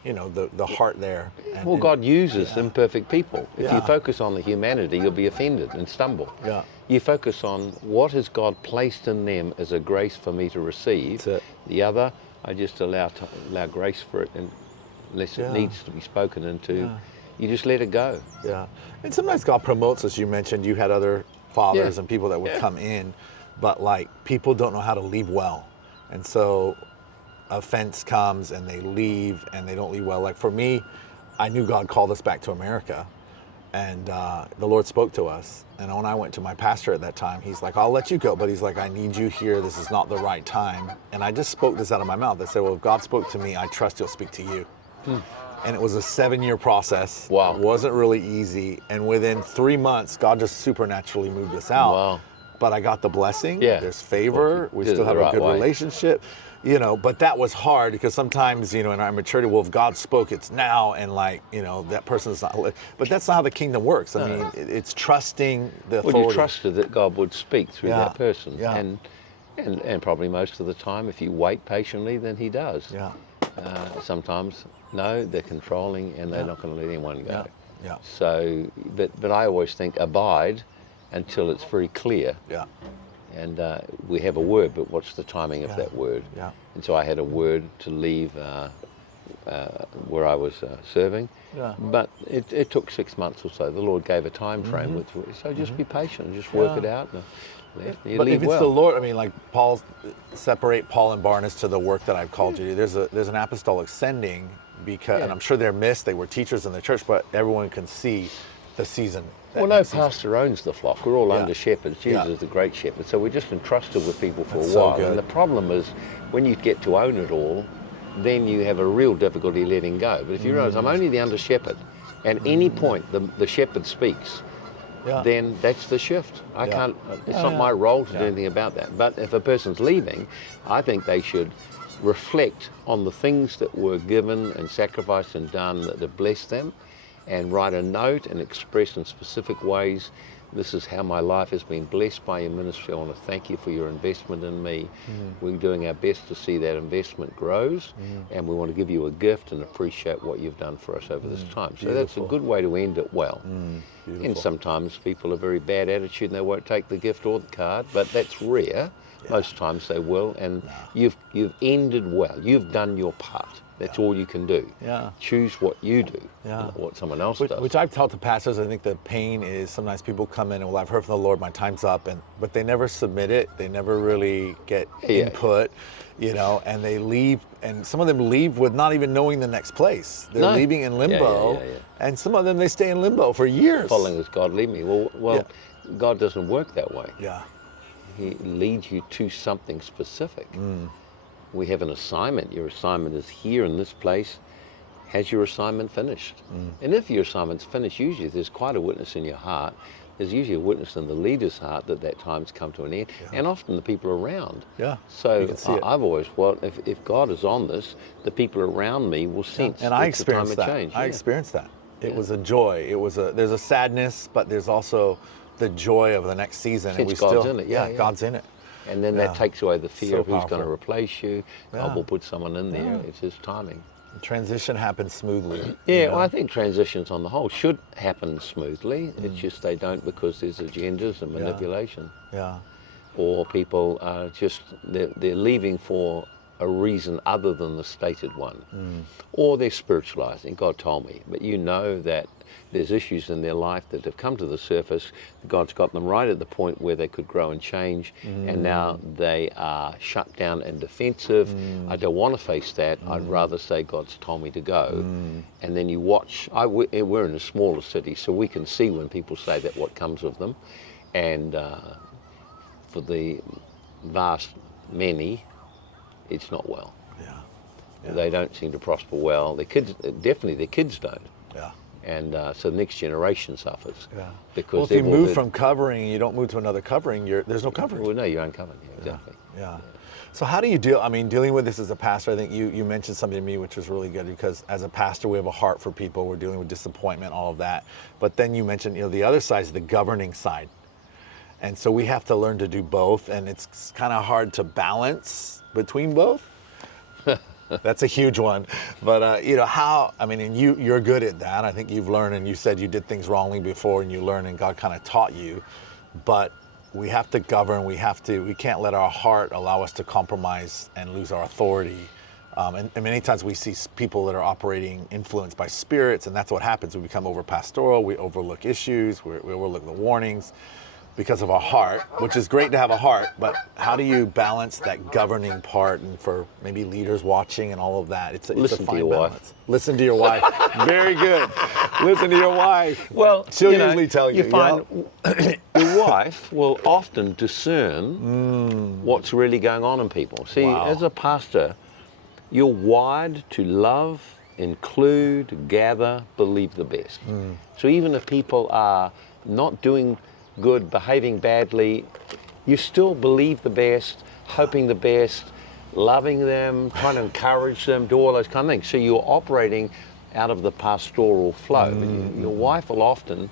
the heart there. Well, God uses imperfect people. If you focus on the humanity, you'll be offended and stumble. You focus on what has God placed in them as a grace for me to receive. The other, I just allow grace for it, and unless it needs to be spoken into, you just let it go. And sometimes God promotes, as you mentioned, you had other fathers and people that would come in, but like, people don't know how to leave well. And so offense comes and they leave and they don't leave well. Like for me, I knew God called us back to America, and the Lord spoke to us. And when I went to my pastor at that time, he's like, I'll let you go, but he's like, I need you here. This is not the right time. And I just spoke this out of my mouth. I said, well, if God spoke to me, I trust he'll speak to you. And it was a 7-year process. Wow. It wasn't really easy. And within 3 months, God just supernaturally moved us out. Wow. but I got the blessing. Yeah. There's favor. We did it still have the a right good way. relationship. You know, but that was hard because sometimes, you know, in our maturity, well, if God spoke, it's now, and like, you know, that person's not. But that's not how the kingdom works. I mean, it's trusting the authority. Well, you trusted that God would speak through Yeah. that person. Yeah. And probably most of the time, if you wait patiently, then he does. Yeah. Sometimes, no, they're controlling and they're not going to let anyone go. Yeah. Yeah. So, but I always think abide until it's very clear. Yeah. And we have a word, but what's the timing of that word? Yeah. And so I had a word to leave where I was serving. Yeah. But it took 6 months or so. The Lord gave a time frame with so just be patient, just work it out. And you But leave if it's well. the Lord, I mean, like separate Paul and Barnabas to the work that I've called you to. There's an apostolic sending because, and I'm sure they're missed. They were teachers in the church, but everyone can see the season. Well, no pastor owns the flock. We're all under shepherds. Jesus Yeah. is the great shepherd. So we're just entrusted with people for That's a so while. good. And the problem is when you get to own it all, then you have a real difficulty letting go. But if you realize I'm only the under shepherd, and any point the shepherd speaks, then that's the shift. I can't, it's not my role to do anything about that. But if a person's leaving, I think they should reflect on the things that were given and sacrificed and done that have blessed them, and write a note and express in specific ways, this is how my life has been blessed by your ministry. I want to thank you for your investment in me. We're doing our best to see that investment grows, and we want to give you a gift and appreciate what you've done for us over this time. So that's a good way to end it well. And sometimes people have very bad attitude and they won't take the gift or the card, but that's rare. Most times they will, and you've ended well. You've done your part. That's all you can do. Choose what you do, not what someone else does. Which I've taught to pastors. I think the pain is sometimes people come in and, well, I've heard from the Lord, my time's up, but they never submit it. They never really get input, you know, and they leave, and some of them leave with not even knowing the next place. They're leaving in limbo, and some of them, they stay in limbo for years. Following as God lead me. Well, God doesn't work that way. Yeah. He leads you to something specific. We have an assignment. Your assignment is here in this place. Has your assignment finished? And if your assignment's finished, usually there's quite a witness in your heart. There's usually a witness in the leader's heart that time's come to an end, and often the people around. So I've always, if God is on this, the people around me will sense and I it's the time experienced of that. change. I experienced that. It was a joy. There's a sadness, but there's also the joy of the next season. Since and God's in it. God's in it. And then that takes away the fear So of who's going to powerful. replace you. God will put someone in there. It's his timing. Transition happens smoothly. Well, I think transitions on the whole should happen smoothly. It's just they don't because there's agendas and manipulation. Or people are just, they're leaving for a reason other than the stated one. Or they're spiritualizing. God told me. But you know that there's issues in their life that have come to the surface. God's got them right at the point where they could grow and change, and now they are shut down and defensive. I don't want to face that. I'd rather say God's told me to go. And then you watch. We're in a smaller city, so we can see when people say that what comes of them. And for the vast many, it's not well. They don't seem to prosper well. Their kids, definitely their kids don't. And so the next generation suffers. Because if you move from covering, you don't move to another covering, there's no covering. Well, no, you're uncovering, exactly. So how do you dealing with this as a pastor? I think you mentioned something to me which was really good, because as a pastor we have a heart for people. We're dealing with disappointment, all of that. But then you mentioned, the other side is the governing side. And so we have to learn to do both, and it's kind of hard to balance between both. That's a huge one. But, and you're good at that. I think you've learned, and you said you did things wrongly before and you learned and God kind of taught you. But we have to govern. We can't let our heart allow us to compromise and lose our authority. And many times we see people that are operating influenced by spirits, and that's what happens. We become over-pastoral. We overlook issues. We overlook the warnings because of our heart, which is great to have a heart, but how do you balance that governing part, and for maybe leaders watching and all of that? It's a fine balance. Listen to your wife. Very good. Listen to your wife. Well, she'll usually tell you. You find your wife will often discern what's really going on in people. See, as a pastor, you're wired to love, include, gather, believe the best. So even if people are not doing good, behaving badly, you still believe the best, hoping the best, loving them, trying to encourage them, do all those kind of things. So you're operating out of the pastoral flow. Your wife will often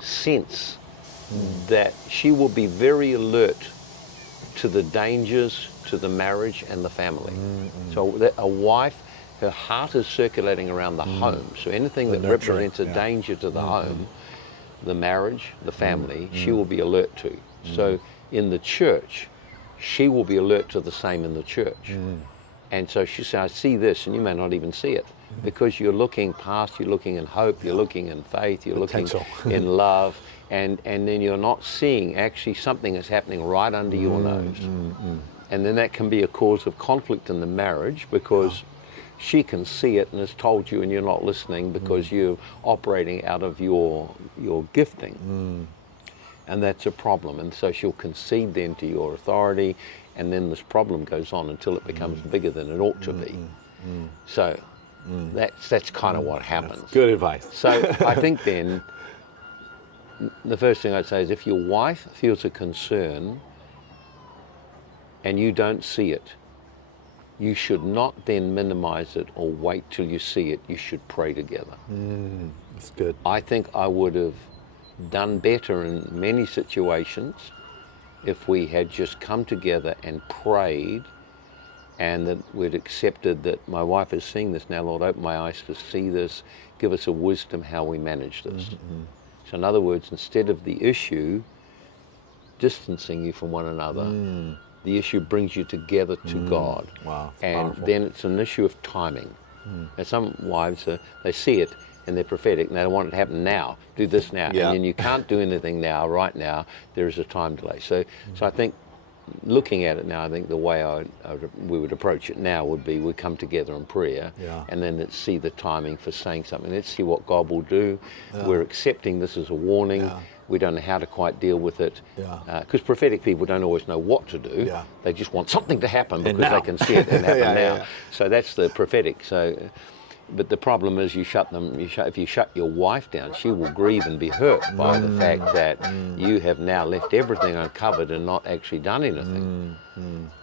sense that she will be very alert to the dangers to the marriage and the family. So that a wife, her heart is circulating around the home. So anything that represents a danger to the home, the marriage, the family, she will be alert to. So in the church, she will be alert to the same in the church. And so she said, I see this, and you may not even see it, because you're looking past, you're looking in hope, you're looking in faith, you're looking in love, and then you're not seeing actually something is happening right under your nose. And then that can be a cause of conflict in the marriage, because she can see it and has told you and you're not listening because you're operating out of your gifting. And that's a problem. And so she'll concede then to your authority, and then this problem goes on until it becomes bigger than it ought to be. So that's kind of what happens. That's good advice. So I think then the first thing I'd say is, if your wife feels a concern and you don't see it, you should not then minimize it or wait till you see it. You should pray together. That's good. I think I would have done better in many situations if we had just come together and prayed, and that we'd accepted that my wife is seeing this now. Lord, open my eyes to see this. Give us a wisdom how we manage this. So in other words, instead of the issue distancing you from one another, the issue brings you together to God. Wow, and powerful. Then it's an issue of timing. And some wives, they see it and they're prophetic and they want it to happen now. Do this now. And then you can't do anything now, right now. There is a time delay. So I think, looking at it now, I think the way we would approach it now would be, we come together in prayer, and then let's see the timing for saying something. Let's see what God will do. We're accepting this as a warning. We don't know how to quite deal with it, because prophetic people don't always know what to do. They just want something to happen because they can see it and happen now. So that's the prophetic. So, but the problem is, if you shut your wife down, she will grieve and be hurt by the fact that you have now left everything uncovered and not actually done anything.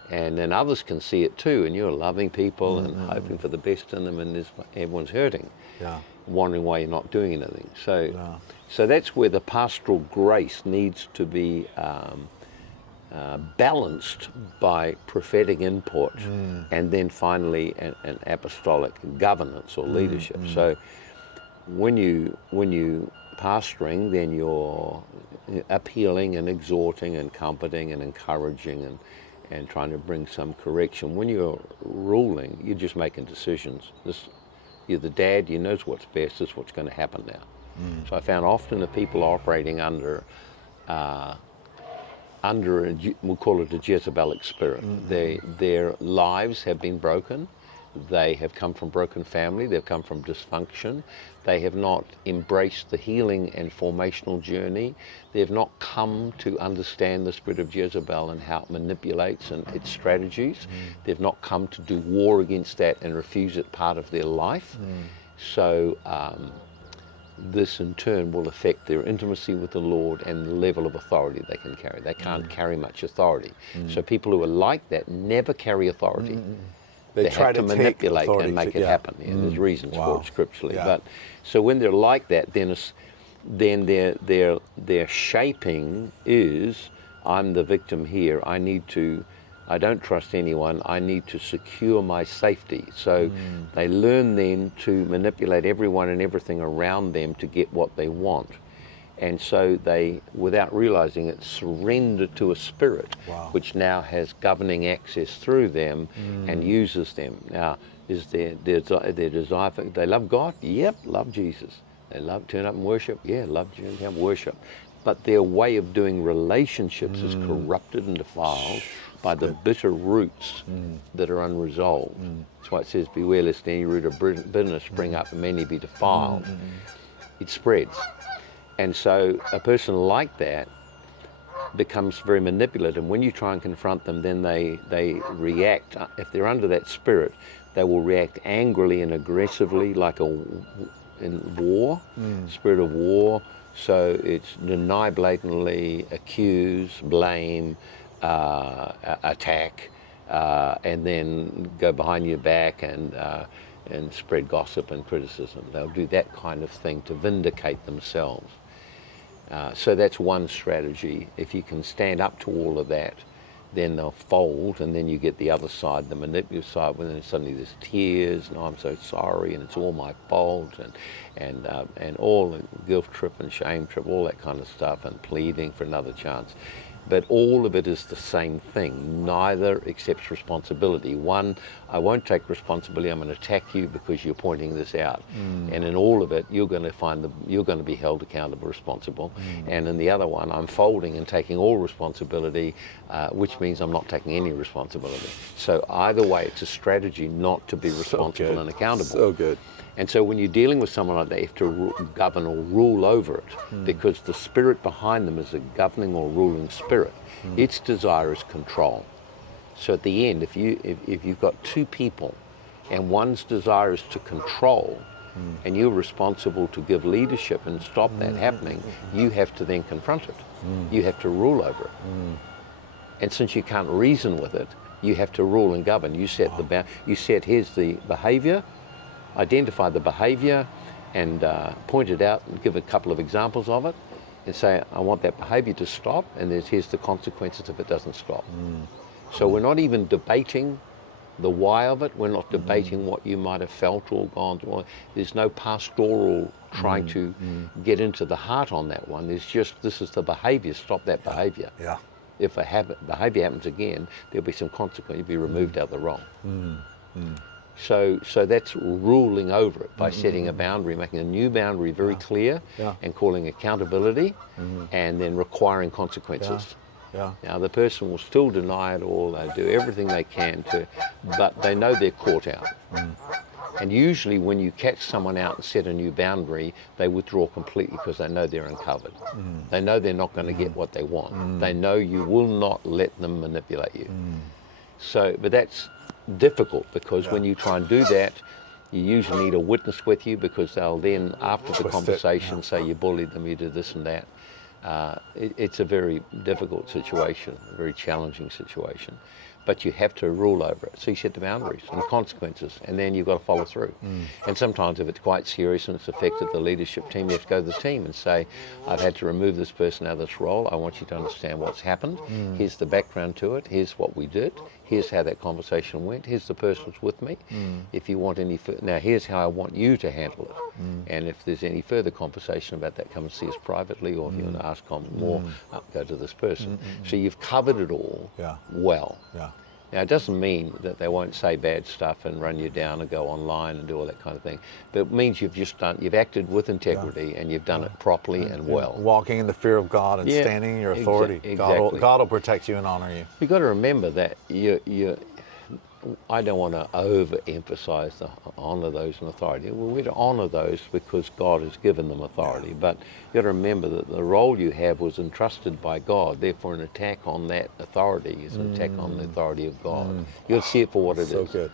And then others can see it too, and you're loving people and hoping for the best in them, and everyone's hurting, wondering why you're not doing anything. So that's where the pastoral grace needs to be balanced by prophetic input, and then finally an apostolic governance or leadership. So when you pastoring, then you're appealing and exhorting and comforting and encouraging and trying to bring some correction. When you're ruling, you're just making decisions. You're the dad, you knows what's best, this is what's going to happen now. So I found often the people operating under we'll call it a Jezebelic spirit. Their lives have been broken. They have come from broken family. They've come from dysfunction. They have not embraced the healing and formational journey. They've not come to understand the spirit of Jezebel and how it manipulates and its strategies. They've not come to do war against that and refuse it part of their life. So this in turn will affect their intimacy with the Lord and the level of authority they can carry. They can't carry much authority. So people who are like that never carry authority. They try have to manipulate and make it happen. There's reasons for it scripturally. But so when they're like that, then their shaping is, I'm the victim here. I don't trust anyone. I need to secure my safety. So they learn then to manipulate everyone and everything around them to get what they want. And so they, without realizing it, surrender to a spirit which now has governing access through them and uses them. Now, is their desire for, they love God? Yep, love Jesus. They love turn up and worship? Yeah, love Jesus and worship. But their way of doing relationships is corrupted and defiled by the bitter roots that are unresolved. That's why it says, beware lest any root of bitterness spring up and many be defiled. It spreads. And so a person like that becomes very manipulative. And when you try and confront them, then they react. If they're under that spirit, they will react angrily and aggressively, like in war, spirit of war. So it's deny blatantly, accuse, blame, attack, and then go behind your back and spread gossip and criticism. They'll do that kind of thing to vindicate themselves. So that's one strategy. If you can stand up to all of that, then they'll fold, and then you get the other side, the manipulative side, when then suddenly there's tears, and I'm so sorry, and it's all my fault, and all the guilt trip and shame trip, all that kind of stuff, and pleading for another chance. But all of it is the same thing. Neither accepts responsibility. One, I won't take responsibility. I'm going to attack you because you're pointing this out. And in all of it, you're going to be held accountable, responsible. And in the other one, I'm folding and taking all responsibility, which means I'm not taking any responsibility. So either way, it's a strategy not to be responsible and accountable. So good. And so when you're dealing with someone like that, you have to govern or rule over it, because the spirit behind them is a governing or ruling spirit. Its desire is control. So at the end, if you've got two people and one's desire is to control, and you're responsible to give leadership and stop that happening, you have to then confront it. You have to rule over it. And since you can't reason with it, you have to rule and govern. You set you set, here's the behavior, identify the behavior, and point it out and give a couple of examples of it, and say, I want that behavior to stop, and here's the consequences if it doesn't stop. So we're not even debating the why of it. We're not debating what you might have felt or gone through. There's no pastoral trying to get into the heart on that one. There's just, this is the behavior, stop that behavior. Yeah. If behavior happens again, there'll be some consequence, you'll be removed out of the role. So that's ruling over it by setting a boundary, making a new boundary very clear, and calling accountability, and then requiring consequences. Now the person will still deny it all, they'll do everything they can to, but they know they're caught out. And usually when you catch someone out and set a new boundary, they withdraw completely because they know they're uncovered. They know they're not going to get what they want. They know you will not let them manipulate you. So, but that's difficult, because when you try and do that, you usually need a witness with you, because they'll then, after the conversation, say you bullied them, you did this and that. It's a very difficult situation, a very challenging situation, but you have to rule over it. So you set the boundaries and consequences, and then you've got to follow through. And sometimes if it's quite serious and it's affected the leadership team, you have to go to the team and say, I've had to remove this person out of this role. I want you to understand what's happened. Here's the background to it. Here's what we did. Here's how that conversation went. Here's the person who's with me. If you want any now here's how I want you to handle it. And if there's any further conversation about that, come and see us privately, or if you want to ask more, go to this person. So you've covered it all well. Now, it doesn't mean that they won't say bad stuff and run you down and go online and do all that kind of thing. But it means you've acted with integrity, and you've done it properly and well. Walking in the fear of God and standing in your authority. Exactly. God will protect you and honor you. You've got to remember that I don't want to overemphasize the honor those in authority. Well, we're to honor those because God has given them authority. But you've got to remember that the role you have was entrusted by God. Therefore, an attack on that authority is an attack on the authority of God. You'll see it for what it is. So good.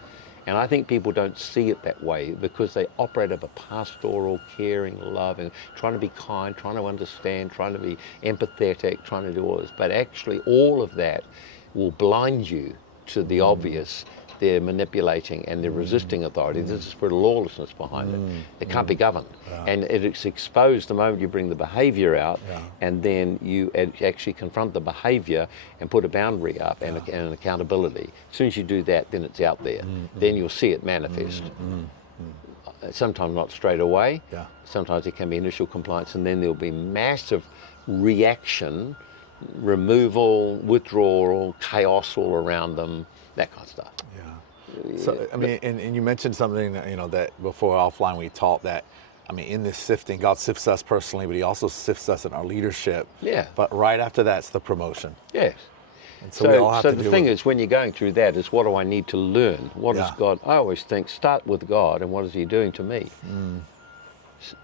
And I think people don't see it that way, because they operate of a pastoral, caring, loving, trying to be kind, trying to understand, trying to be empathetic, trying to do all this. But actually, all of that will blind you to the obvious. They're manipulating and they're resisting authority. There's a spirit of lawlessness behind it. It can't be governed. And it's exposed the moment you bring the behavior out, and then you actually confront the behavior and put a boundary up and an accountability. As soon as you do that, then it's out there. Then you'll see it manifest. Sometimes not straight away. Sometimes it can be initial compliance, and then there'll be massive reaction, removal, withdrawal, chaos all around them, that kind of stuff. So, I mean, and you mentioned something that, that before offline we talked that, I mean, in this sifting, God sifts us personally, but he also sifts us in our leadership. But right after that's the promotion. Yes. And so we all have to the thing is, when you're going through that, is what do I need to learn? What is God? I always think, start with God, and what is he doing to me?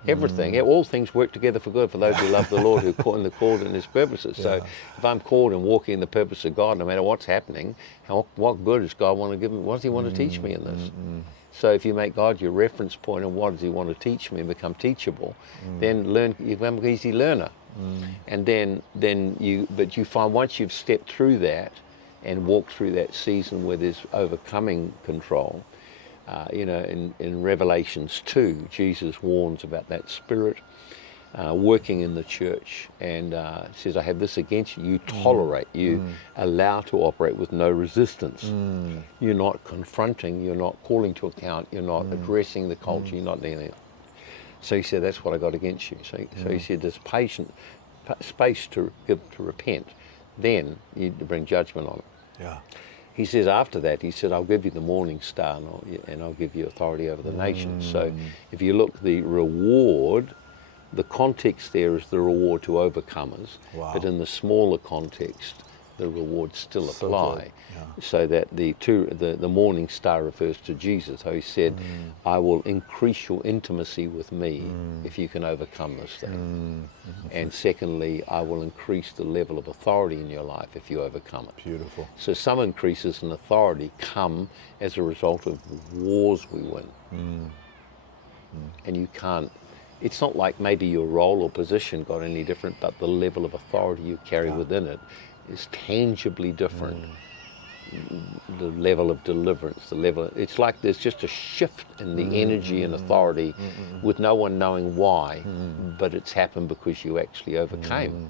Everything, all things work together for good for those who love the Lord, who are called in his purposes. So if I'm called and walking in the purpose of God, no matter what's happening, what good does God want to give me? What does he want to teach me in this? So if you make God your reference point and what does he want to teach me and become teachable, then you become an easy learner. And then you find once you've stepped through that and walked through that season where there's overcoming control, in Revelations 2, Jesus warns about that spirit working in the church, and says, I have this against you. You tolerate, you allow to operate with no resistance. You're not confronting, you're not calling to account, you're not addressing the culture, you're not doing anything. So he said, that's what I got against you. So he said, there's space to repent. Then you bring judgment on it. Yeah. He says after that, he said, I'll give you the morning star and I'll give you authority over the nations. So if you look, the reward, the context there is the reward to overcomers, but in the smaller context, the rewards still apply. So that the morning star refers to Jesus. So he said, I will increase your intimacy with me if you can overcome this thing. And secondly, I will increase the level of authority in your life if you overcome it. Beautiful. So some increases in authority come as a result of wars we win. And you can't, it's not like maybe your role or position got any different, but the level of authority you carry within it is tangibly different. The level of deliverance, it's like there's just a shift in the energy and authority with no one knowing why, but it's happened because you actually overcame.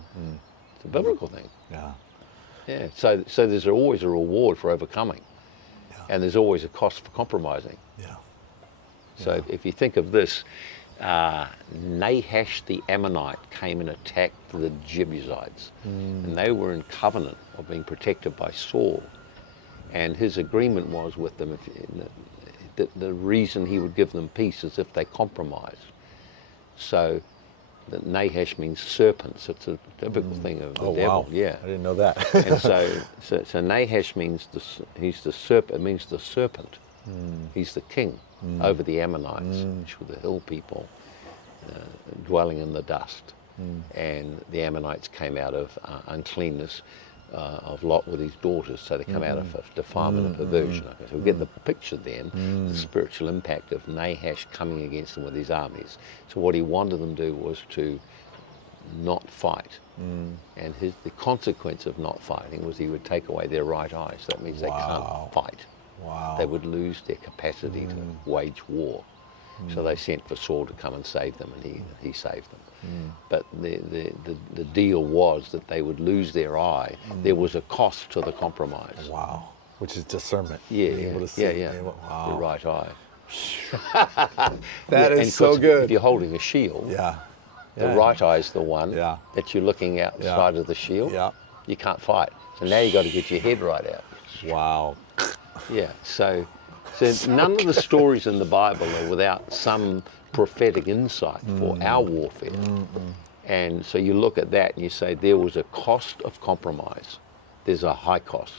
It's a biblical thing. Yeah. So there's always a reward for overcoming, and there's always a cost for compromising. So if you think of this, Nahash the Ammonite came and attacked the Jebusites, and they were in covenant of being protected by Saul, and his agreement was with them, the reason he would give them peace is if they compromised. So that Nahash means serpents. It's a typical thing of the devil. Wow. Yeah, I didn't know that. And so Nahash means he's the serpent. It means the serpent. He's the king over the Ammonites, which were the hill people dwelling in the dust. And the Ammonites came out of uncleanness of Lot with his daughters, so they come out of defilement and perversion. Okay, so we get the picture then, the spiritual impact of Nahash coming against them with his armies. So what he wanted them to do was to not fight. And the consequence of not fighting was he would take away their right eye. So that means they can't fight. They would lose their capacity to wage war. So they sent for Saul to come and save them, and he saved them. But the deal was that they would lose their eye. There was a cost to the compromise. Wow. Which is discernment. Being able to see. The right eye. That is so good. If you're holding a shield, the right eye is the one that you're looking outside of the shield. You can't fight. So now you've got to get your head right out. Wow. Yeah, so none of the stories in the Bible are without some prophetic insight for our warfare. And so you look at that and you say there was a cost of compromise. There's a high cost.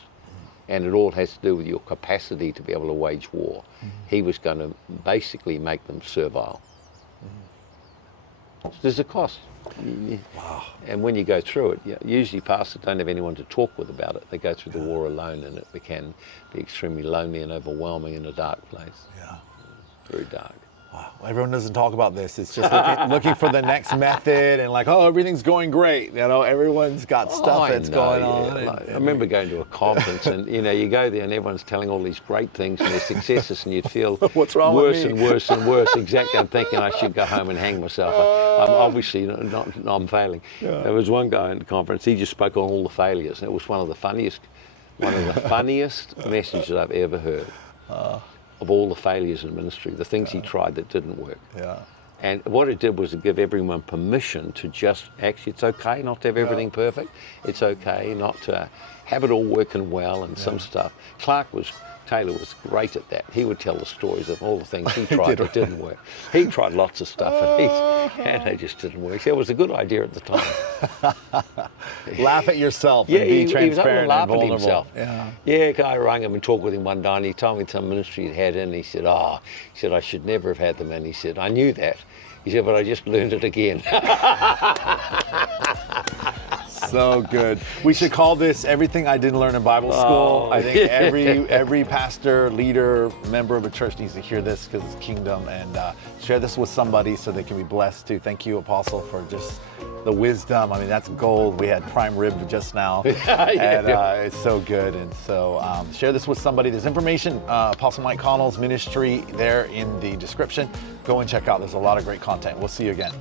And it all has to do with your capacity to be able to wage war. He was going to basically make them servile. So there's a cost. Wow. And when you go through it, usually pastors don't have anyone to talk with about it. They go through the war alone, and it can be extremely lonely and overwhelming in a dark place. Very dark. Wow. Everyone doesn't talk about this. It's just looking for the next method and like, oh, everything's going great. Everyone's got stuff that's going on. I remember going to a conference and, you go there and everyone's telling all these great things and their successes, and you'd feel what's wrong worse with me? and worse and worse. Exactly. I'm thinking I should go home and hang myself. I'm obviously I'm failing. There was one guy at the conference, he just spoke on all the failures. And it was one of the funniest messages I've ever heard. Of all the failures in ministry, the things he tried that didn't work. And what it did was to give everyone permission to just, actually, it's okay not to have everything perfect. It's okay not to have it all working well and some stuff. Taylor was great at that. He would tell the stories of all the things he tried that didn't work. He tried lots of stuff and they just didn't work. So it was a good idea at the time. Laugh at yourself and be transparent he was able to laugh and vulnerable. At himself. A guy rang him and talked with him one day, and he told me some ministry he'd had in. He said, I should never have had them in. He said, I knew that. He said, but I just learned it again. So good. We should call this Everything I Didn't Learn in Bible School. Oh, I think every pastor, leader, member of a church needs to hear this because it's kingdom, and share this with somebody so they can be blessed too. Thank you, Apostle, for just the wisdom. I mean, that's gold. We had prime rib just now, and it's so good. And so share this with somebody. There's information, Apostle Mike Connell's ministry there in the description. Go and check out. There's a lot of great content. We'll see you again.